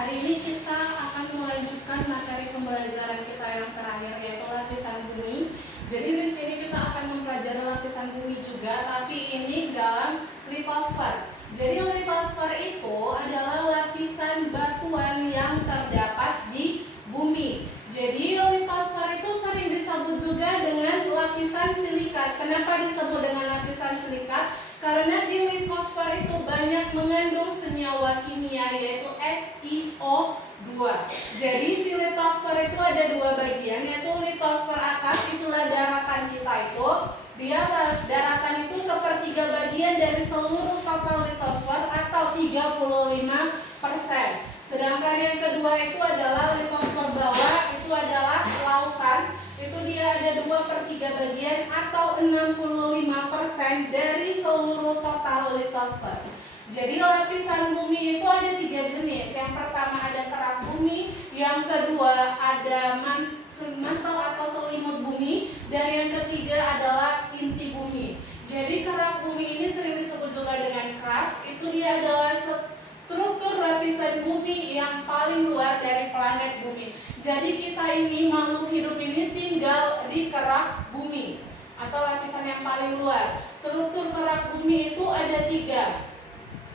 Hari ini kita akan melanjutkan materi pembelajaran kita yang terakhir, yaitu lapisan bumi. Jadi di sini kita akan mempelajari lapisan bumi juga, tapi ini dalam litosfer. Jadi litosfer itu adalah lapisan batuan yang terdapat di bumi. Jadi litosfer itu sering disebut juga dengan lapisan silikat. Kenapa disebut dengan lapisan silikat? Karena di litosfer itu banyak mengandung senyawa kimia, yaitu SiO2. Jadi si litosfer itu ada dua bagian, yaitu litosfer atas, itulah daratan kita itu. Dia daratan itu sepertiga bagian dari seluruh total litosfer atau 35%. Sedangkan yang kedua itu adalah litosfer bawah, itu adalah lautan. Itu dia ada 2/3 bagian atau 65% dari seluruh total litosfer. Jadi lapisan bumi itu ada 3 jenis. Yang pertama ada kerak bumi, yang kedua ada mantel atau selimut bumi, dan yang ketiga adalah inti bumi. Jadi kerak bumi ini sering disebut juga dengan crust. Itu dia adalah struktur lapisan bumi yang paling luar dari planet bumi. Jadi kita ini, makhluk hidup ini tinggal di kerak bumi atau lapisan yang paling luar. Struktur kerak bumi itu ada 3.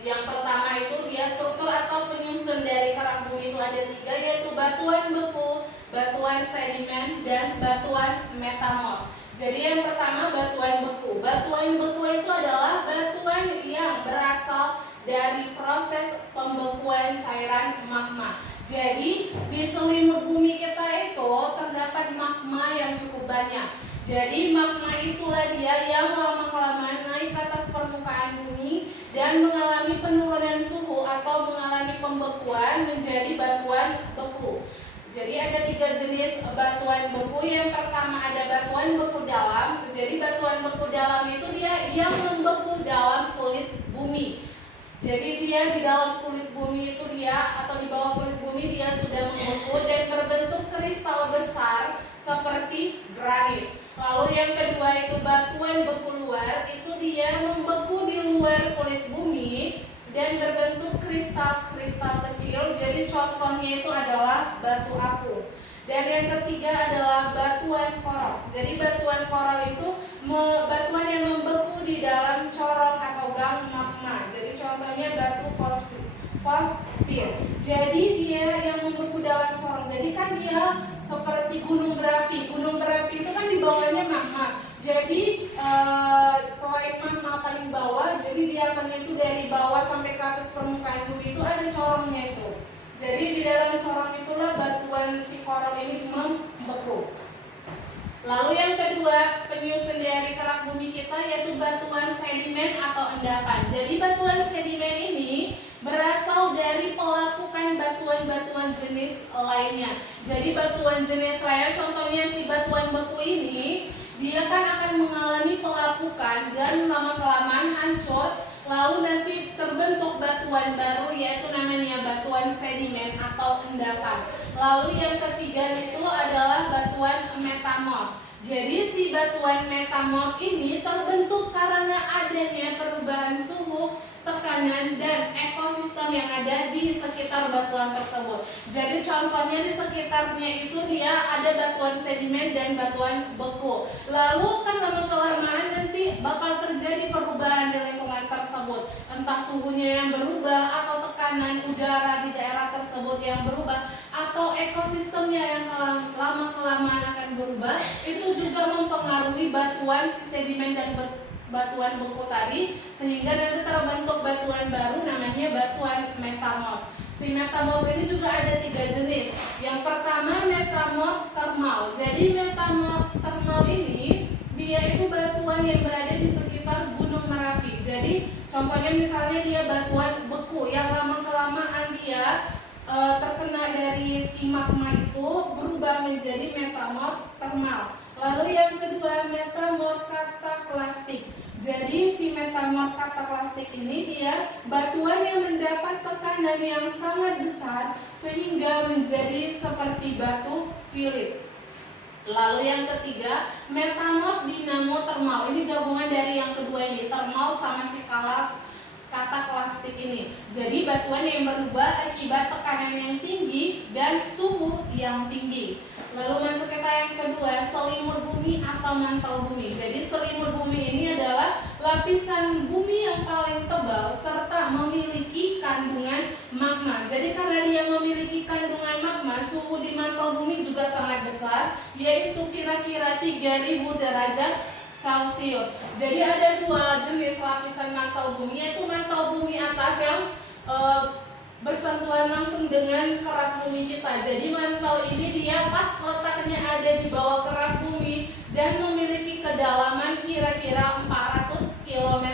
Yang pertama itu dia struktur atau penyusun dari kerak bumi itu ada 3, yaitu batuan beku, batuan sedimen, dan batuan metamorf. Jadi yang pertama batuan beku. Batuan beku itu adalah batuan yang berasal dari proses pembekuan cairan magma. Jadi di selimut bumi kita itu terdapat magma yang cukup banyak. Jadi magma itulah dia yang lama-kelamaan naik ke atas permukaan bumi dan mengalami penurunan suhu atau mengalami pembekuan menjadi batuan beku. Jadi ada 3 jenis batuan beku. Yang pertama ada batuan beku dalam. Jadi batuan beku dalam itu dia yang membeku dalam kulit bumi. Jadi dia di dalam kulit bumi itu dia, atau di bawah kulit bumi dia sudah membeku dan berbentuk kristal besar seperti granit. Lalu yang kedua itu batuan beku luar, itu dia membeku di luar kulit bumi dan berbentuk kristal-kristal kecil. Jadi contohnya itu adalah batu aku. Dan yang ketiga adalah batuan coral. Jadi batuan coral itu batuan yang membeku di dalam corong atau gang magma. Jadi contohnya batu fosfir. Jadi dia yang membeku dalam corong. Jadi kan dia seperti gunung berapi. Gunung berapi itu kan di bawahnya magma. Jadi selain magma paling bawah, jadi diameternya itu dari bawah sampai ke atas permukaan bumi itu ada corongnya itu. Jadi di dalam corong itulah batuan si coral ini membeku. Lalu yang kedua penyusun dari kerak bumi kita yaitu batuan sedimen atau endapan. Jadi batuan sedimen ini berasal dari pelapukan batuan-batuan jenis lainnya. Jadi batuan jenis lain, contohnya si batuan beku ini, dia kan akan mengalami pelapukan dan lama-kelamaan hancur. Lalu nanti terbentuk batuan baru yaitu namanya batuan sedimen atau endapan. Lalu yang ketiga itu adalah batuan metamorf. Jadi si batuan metamorf ini terbentuk karena adanya perubahan suhu, tekanan, dan ekosistem yang ada di sekitar batuan tersebut. Jadi contohnya di sekitarnya itu dia ada batuan sedimen dan batuan beku. Lalu kan lama-kelamaan nanti bakal terjadi perubahan di lingkungan tersebut. Entah suhunya yang berubah atau tekanan udara di daerah tersebut yang berubah atau ekosistemnya yang lama-kelamaan akan berubah. Itu juga mempengaruhi batuan sedimen dan batuan beku tadi, sehingga nanti terbentuk batuan baru namanya batuan metamorf. Si metamorf ini juga ada 3 jenis. Yang pertama metamorf termal. Jadi metamorf termal ini dia itu batuan yang berada di sekitar Gunung Merapi. Jadi contohnya misalnya dia batuan beku yang lama-kelamaan dia terkena dari si magma itu berubah menjadi metamorf termal. Lalu yang kedua metamorf kataklastik. Jadi si metamorf kataklastik ini dia batuan yang mendapat tekanan yang sangat besar sehingga menjadi seperti batu filit. Lalu yang ketiga metamorf dinamo termal. Ini gabungan dari yang kedua ini, termal sama si kataklastik ini. Jadi batuan yang berubah akibat tekanan yang tinggi dan suhu yang tinggi. Lalu masuk kita yang kedua, selimut bumi atau mantel bumi. Jadi selimut bumi ini adalah lapisan bumi yang paling tebal serta memiliki kandungan magma. Jadi karena dia memiliki kandungan magma, suhu di mantel bumi juga sangat besar, yaitu kira-kira 3000 derajat Celcius. Jadi ada dua jenis lapisan mantel bumi, yaitu mantel bumi atas yang bersentuhan langsung dengan kerak bumi kita. Jadi mantel ini dia pas letaknya ada di bawah kerak bumi dan memiliki kedalaman kira-kira 400 km.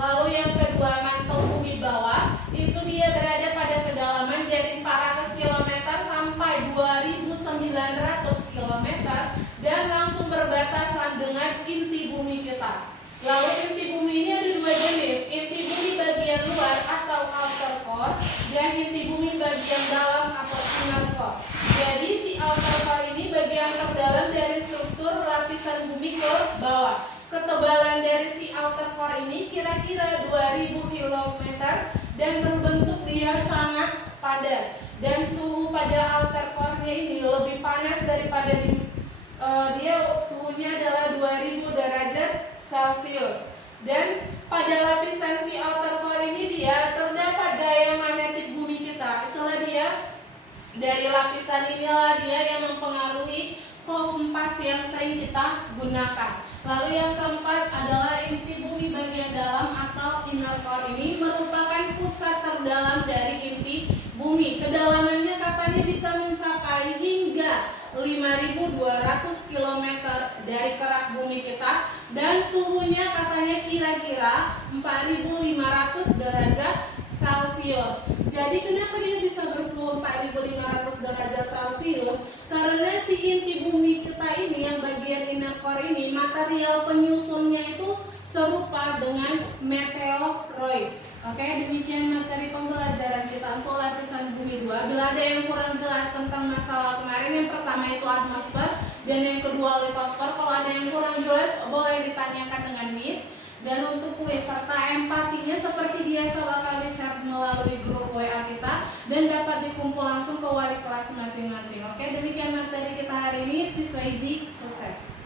Lalu yang kedua, mantel bumi bawah, itu dia berada pada kedalaman dari 400 km sampai 2900 km dan langsung berbatasan dengan inti bumi kita. Lalu inti bumi ini ada dua jenis, inti bumi bagian luar atau outer core dan inti bumi bagian dalam atau inner core. Jadi si outer core ini bagian terdalam dari struktur lapisan bumi ke bawah. Ketebalan dari si outer core ini kira-kira 2000 km dan berbentuk dia sangat padat. Dan suhu pada outer core-nya ini lebih panas daripada dia suhunya adalah 2000 derajat Celcius. Dan pada lapisan si outer core ini dia terdapat daya magnetik bumi kita. Itulah dia, dari lapisan inilah dia yang mempengaruhi kompas yang sering kita gunakan. Lalu yang keempat adalah inti bumi bagian dalam atau inner core. Ini merupakan pusat terdalam dari inti bumi. Kedalamannya katanya bisa mencapai hingga 5200 km dari kerak bumi kita dan suhunya katanya kira-kira 4500 derajat Celcius. Jadi kenapa dia bisa bersuhu 4500 derajat Celcius? Karena si inti bumi kita ini yang bagian inner core ini, material penyusunnya itu serupa dengan meteoroid. Oke, demikian materi pembelajaran kita untuk lapisan bumi 2. Bila ada yang kurang jelas tentang masalah kemarin, yang pertama itu atmosfer dan yang kedua litosfer. Kalau ada yang kurang jelas boleh ditanyakan dengan Miss. Dan untuk kuis serta empatinya seperti biasa bakal di-share melalui grup WA kita dan dapat dikumpul langsung ke wali kelas masing-masing. Oke, demikian materi kita hari ini. Siswa IJI sukses.